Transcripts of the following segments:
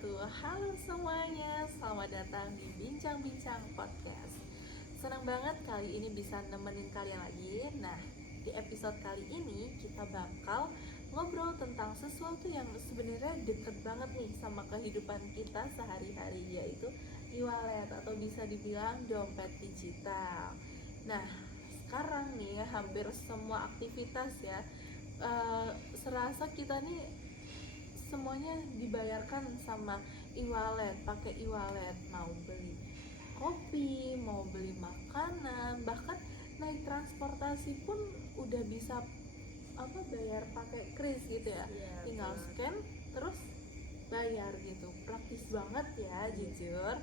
wabarakatuh. Halo semuanya, selamat datang di Bincang-Bincang Podcast. Senang banget kali ini bisa nemenin kalian lagi. Nah, di episode kali ini kita bakal ngobrol tentang sesuatu yang sebenarnya deket banget nih sama kehidupan kita sehari-hari, yaitu e-wallet atau bisa dibilang dompet digital. Nah, sekarang nih hampir semua aktivitas ya, serasa kita nih semuanya dibayarkan sama e-wallet, pakai e-wallet, mau beli kopi, mau beli makanan, bahkan naik transportasi pun udah bisa bayar pakai kris gitu ya. Tinggal scan terus bayar gitu. Praktis banget ya, jujur.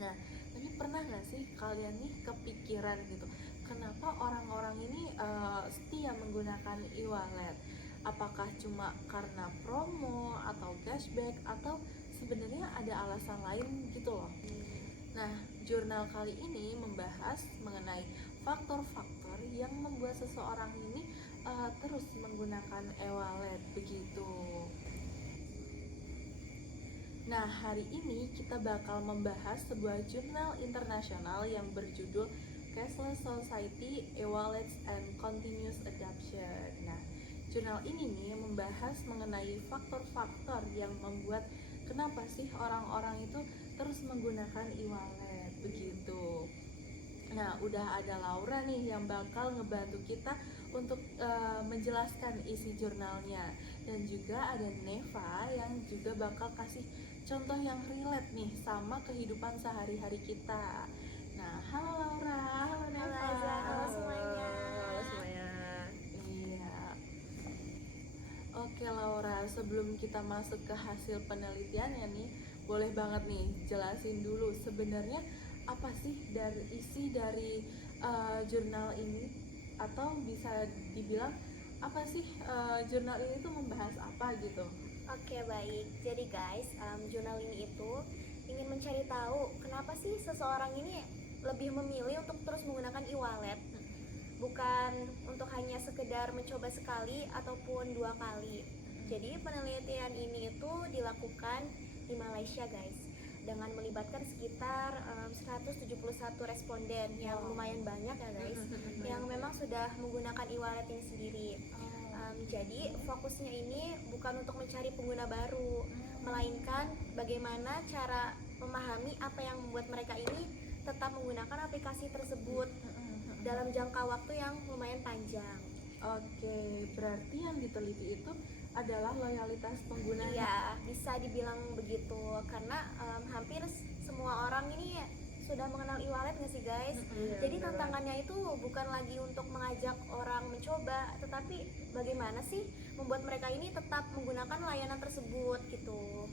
Nah, tapi pernah nggak sih kalian nih kepikiran gitu, kenapa orang-orang ini setia menggunakan e-wallet? Apakah cuma karena promo atau cashback atau sebenarnya ada alasan lain gitu loh? Nah, jurnal kali ini membahas mengenai faktor-faktor yang membuat seseorang ini terus menggunakan e-wallet begitu. Nah, hari ini kita bakal membahas sebuah jurnal internasional yang berjudul Cashless Society, E-Wallets and Continuous Adoption. Nah, jurnal ini nih membahas mengenai faktor-faktor yang membuat kenapa sih orang-orang itu terus menggunakan e-wallet begitu. Nah, udah ada Laura nih yang bakal ngebantu kita untuk menjelaskan isi jurnalnya. Dan juga ada Neva yang juga bakal kasih contoh yang relate nih sama kehidupan sehari-hari kita. Nah, halo Laura, halo Neva. Halo Azza, halo semuanya. Halo semuanya. Iya. Oke Laura, sebelum kita masuk ke hasil penelitiannya nih, boleh banget nih jelasin dulu sebenarnya apa sih isi dari jurnal ini, atau bisa dibilang apa sih jurnal ini tuh membahas apa gitu? Oke, baik. Jadi guys, jurnal ini itu ingin mencari tahu kenapa sih seseorang ini lebih memilih untuk terus menggunakan e-wallet, bukan untuk hanya sekedar mencoba sekali ataupun 2 kali. Jadi penelitian ini itu dilakukan di Malaysia guys, dengan melibatkan sekitar 171 responden yang lumayan banyak ya guys, yang memang sudah menggunakan e-wallet ini sendiri. Jadi fokusnya ini bukan untuk mencari pengguna baru, melainkan bagaimana cara memahami apa yang membuat mereka ini tetap menggunakan aplikasi tersebut dalam jangka waktu yang lumayan panjang. Oke, berarti yang diteliti itu adalah loyalitas pengguna. Iya, bisa dibilang begitu karena hampir semua orang ini sudah mengenal e-wallet nggak sih guys? Jadi tantangannya itu bukan lagi untuk mengajak orang mencoba, tetapi bagaimana sih membuat mereka ini tetap menggunakan layanan tersebut gitu.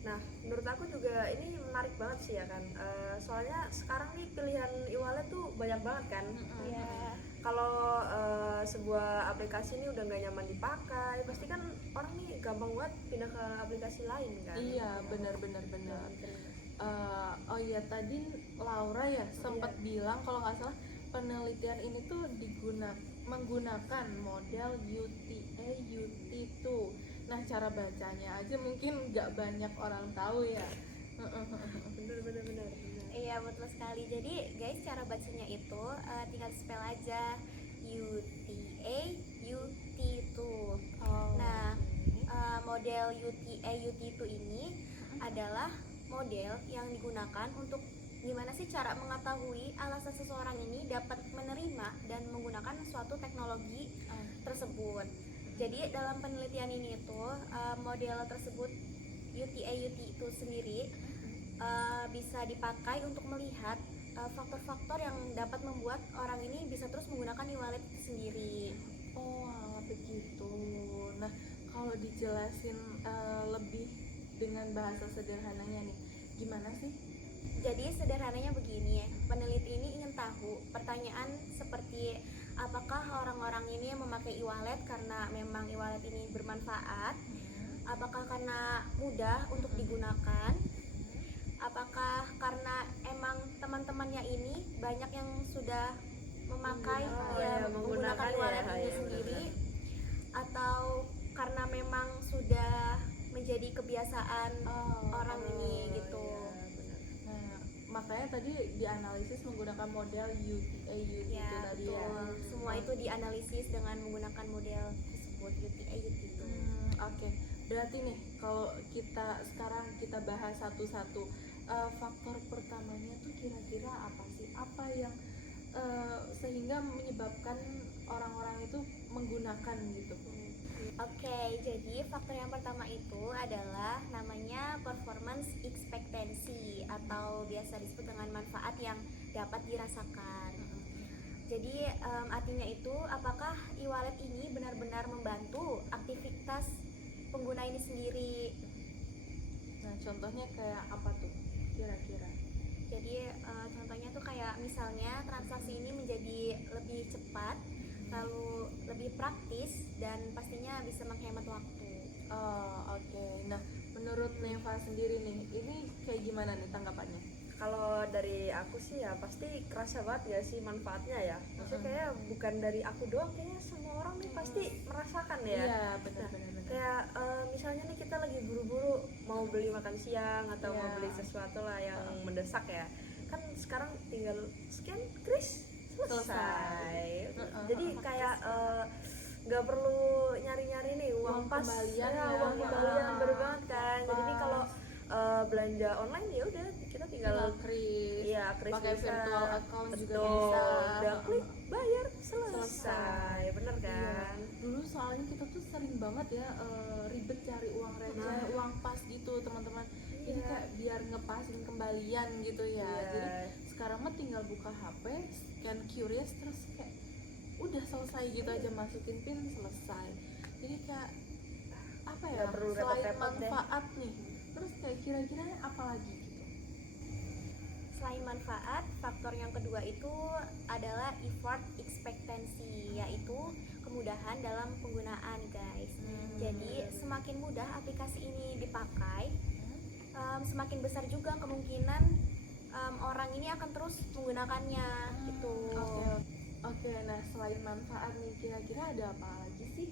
Nah, menurut aku juga ini menarik banget sih ya kan. Soalnya sekarang nih pilihan e-wallet tuh banyak banget kan. Iya. Kalau sebuah aplikasi ini udah nggak nyaman dipakai, pasti kan orang nih gampang banget pindah ke aplikasi lain kan. Iya, benar. Oh iya, tadi Laura ya sempat bilang kalau nggak salah penelitian ini tuh menggunakan model UTA UT2. Nah, cara bacanya aja mungkin nggak banyak orang tahu ya. Bener. Iya, betul sekali. Jadi guys, cara bacanya itu tinggal spell aja UTA UT2. Nah, model UTA UT2 ini adalah model yang digunakan untuk gimana sih cara mengetahui alasan seseorang ini dapat menerima dan menggunakan suatu teknologi tersebut. Jadi dalam penelitian ini itu model tersebut UTA UT2 sendiri bisa dipakai untuk melihat faktor-faktor yang dapat membuat orang ini bisa terus menggunakan e-wallet itu sendiri. Oh, begitu. Nah, kalau dijelasin lebih dengan bahasa sederhananya nih, gimana sih? Jadi sederhananya begini, peneliti ini ingin tahu pertanyaan seperti apakah orang-orang ini memakai e-wallet karena memang e-wallet ini bermanfaat, apakah karena mudah untuk digunakan, apakah karena emang teman-temannya ini banyak yang sudah memakai menggunakan e-wallet ini sendiri, atau karena memang sudah menjadi kebiasaan kebiasaan orang ini gitu. Iya, benar. Nah, makanya tadi dianalisis menggunakan model UTA itu Ya, tadi betul. ya. Semua itu dianalisis dengan menggunakan model tersebut, UTA gitu. Oke. Berarti nih kalau sekarang kita bahas satu-satu, faktor pertamanya tuh kira-kira apa sih? Apa yang sehingga menyebabkan orang-orang itu menggunakan gitu? Oke, jadi faktor yang pertama itu adalah namanya performance expectancy atau biasa disebut dengan manfaat yang dapat dirasakan. Jadi artinya itu apakah e-wallet ini benar-benar membantu aktivitas pengguna ini sendiri. Nah, contohnya kayak apa tuh kira-kira? Jadi contohnya tuh kayak misalnya transaksi ini menjadi lebih cepat, lalu lebih praktis dan pastinya bisa menghemat waktu. Oh, oke. Nah, menurut Neva sendiri nih, ini kayak gimana nih tanggapannya? Kalau dari aku sih ya pasti kerasa banget ya sih manfaatnya ya. Maksudnya kayak bukan dari aku doang, kayaknya semua orang nih pasti merasakan ya. Iya, benar-benar. Kayak misalnya nih kita lagi buru-buru mau beli makan siang atau mau beli sesuatu lah yang mendesak ya. Kan sekarang tinggal scan kris selesai. Jadi kayak nggak perlu nyari-nyari nih uang pas kembalian ya, ya. uang kembalian baru banget kan. Jadi nih kalau belanja online ya udah kita tinggal kris, iya, kris pakai bisa, virtual account juga betul, bisa. udah klik bayar selesai, bener Iya. kan? Dulu soalnya kita tuh sering banget ya ribet cari uang receh, uang pas gitu teman-teman. Jadi kayak biar ngepasin kembalian gitu ya. Iya. Jadi sekarang mah tinggal buka HP, scan QRIS terus kayak udah selesai gitu aja, masukin PIN selesai. Jadi kayak apa ya? Nggak perlu Selain repot-repot deh. manfaat nih, terus kayak kira-kira apa lagi gitu? Selain manfaat, faktor yang kedua itu adalah effort expectancy, yaitu kemudahan dalam penggunaan, guys. Jadi semakin mudah aplikasi ini dipakai, semakin besar juga kemungkinan orang ini akan terus menggunakannya gitu. Oke, nah selain manfaat nih kira-kira ada apa lagi sih?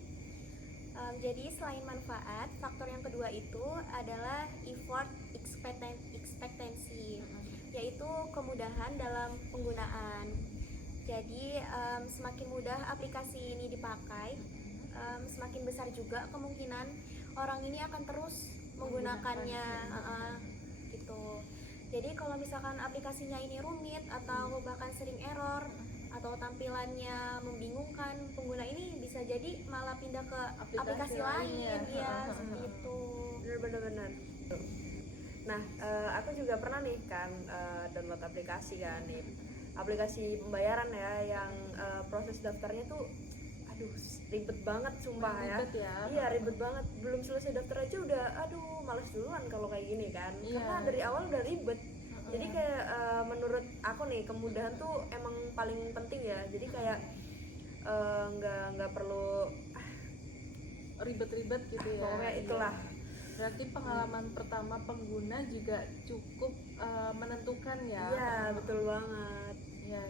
Jadi selain manfaat, faktor yang kedua itu adalah effort expectancy, yaitu kemudahan dalam penggunaan. Jadi semakin mudah aplikasi ini dipakai, semakin besar juga kemungkinan orang ini akan terus menggunakannya gitu. Jadi kalau misalkan aplikasinya ini rumit atau bahkan sering error atau tampilannya membingungkan, pengguna ini bisa jadi malah pindah ke aplikasi lain ya, seperti itu. Bener. Nah, aku juga pernah nih kan download aplikasi kan nih, aplikasi pembayaran ya, yang proses daftarnya tuh aduh ribet banget sumpah Ribet ya. Iya ribet banget, belum selesai daftar aja udah aduh males duluan kalau kayak gini kan. Karena dari awal udah ribet. Jadi kayak menurut aku nih kemudahan tuh emang paling penting ya. Jadi kayak nggak perlu ribet-ribet gitu ya. pokoknya itulah. Berarti pengalaman pertama pengguna juga cukup menentukan ya. Iya betul banget. Iya.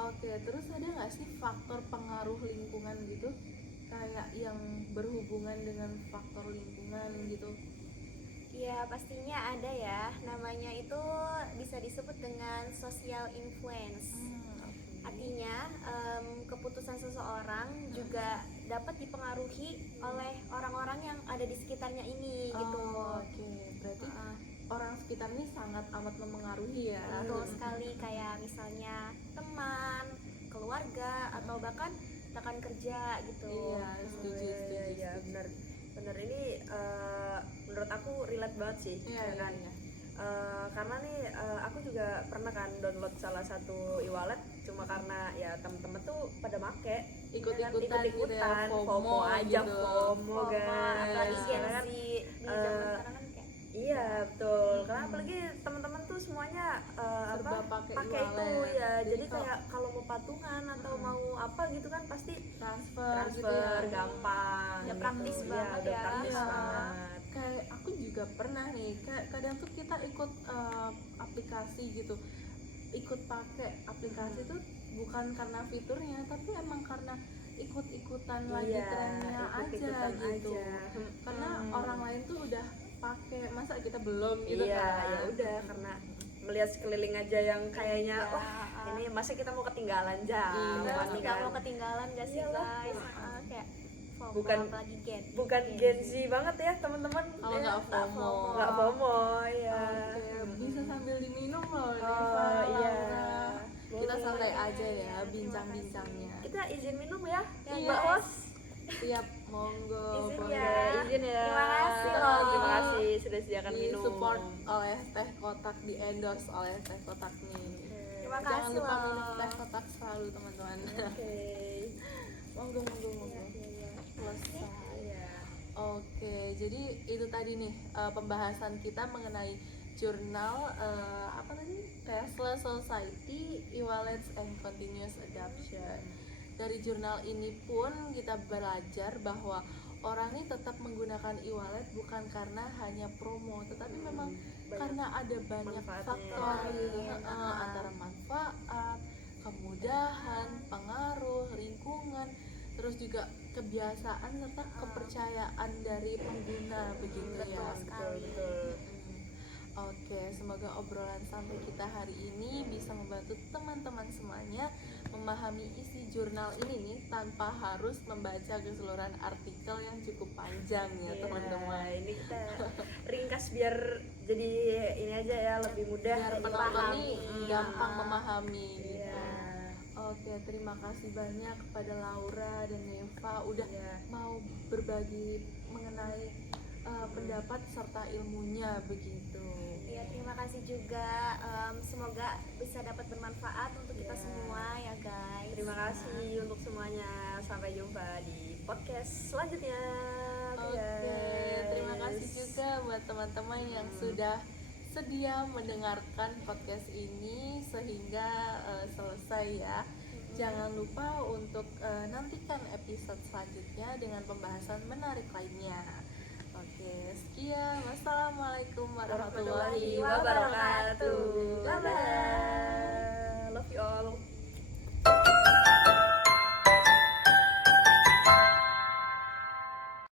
Oke, terus ada nggak sih faktor pengaruh lingkungan gitu? Kayak yang berhubungan dengan faktor lingkungan gitu? Ya pastinya ada ya, namanya itu bisa disebut dengan social influence. Artinya keputusan seseorang juga dapat dipengaruhi oleh orang-orang yang ada di sekitarnya ini gitu. Oke, berarti orang sekitar ini sangat amat memengaruhi ya. Betul sekali, kayak misalnya teman, keluarga, atau bahkan rekan kerja gitu. Iya, setuju. Iya bener ini menurut aku relate banget sih. Iya. Karena nih aku juga pernah kan download salah satu e-wallet cuma karena ya temen-temen tuh pada make ikut-ikutan gitu ya, FOMO aja gitu. FOMO guys. Apalagi Gen Karena Z di zaman sekarang kan kayak iya betul, karena apalagi teman-teman tuh semuanya Serba pakai itu e-wallet. ya. Jadi Jadi kayak kalau mau patungan atau mau apa gitu kan pasti transfer gitu ya. gampang. Udah praktis gitu. banget Udah ya. praktis Iya. banget. Kayak aku juga pernah nih, kayak kadang tuh kita ikut aplikasi gitu, ikut pakai aplikasi tuh bukan karena fiturnya, tapi emang karena ikut-ikutan lagi Iya, trennya aja ikut-ikutan gitu. aja. Karena orang lain tuh udah pakai, masa kita belum gitu iya kan. ya udah, karena melihat sekeliling aja yang kayaknya Iya, wah ini masa kita mau ketinggalan zaman kita Iya, nggak kan. mau ketinggalan gak sih Iyalah. guys. Kayak FOMO, Bukan- apalagi bukan Gen Z banget ya teman-teman. Kalau Ya, nggak FOMO. nggak FOMO ya. Oke, bisa sambil diminum loh, Oh, Neva, iya. Laura. Kita Boleh. santai aja ya Iya, bincang-bincangnya. Kita izin minum ya, Ya, Mbak guys. Host. Siap, monggo. Izin boleh. ya. Izin ya. Terima kasih loh. Terima kasih sudah sediakan Di minum. support oleh Teh Kotak, di endorse oleh Teh Kotak nih. Terima Jangan kasih lupa loh. minum Teh Kotak selalu teman-teman. Oke. Monggo. Iya. Selesai. Iya. Oke, jadi itu tadi nih pembahasan kita mengenai jurnal apa tadi? Tesla Society, E-Wallets and Continuous Adoption. Dari jurnal ini pun kita belajar bahwa orang ini tetap menggunakan e-wallet bukan karena hanya promo, tetapi memang karena ada banyak manfaatnya. faktor Iya. antara manfaat, kemudahan, pengaruh, lingkungan, terus juga kebiasaan serta kepercayaan dari pengguna begitu ya. Sekali. Betul. Oke, semoga obrolan santai kita hari ini bisa membantu teman-teman semuanya memahami isi jurnal ini nih tanpa harus membaca keseluruhan artikel yang cukup panjang ya Iya, teman-teman. ini kita ringkas biar jadi ini aja ya, lebih mudah Biar penonton dipahami. nih gampang memahami gitu. Iya. Oke, terima kasih banyak kepada Laura dan Neva udah Iya. mau berbagi mengenai pendapat serta ilmunya begitu. Iya, terima kasih juga. Semoga bisa dapat bermanfaat untuk kita Iya. semua ya guys. Terima kasih untuk semuanya. Sampai jumpa di podcast selanjutnya. Oke, terima kasih juga buat teman-teman yang sudah sedia mendengarkan podcast ini sehingga selesai ya. Jangan lupa untuk nantikan episode selanjutnya dengan pembahasan menarik lainnya. Oke, sekian. Wassalamualaikum warahmatullahi warahmatullahi wabarakatuh.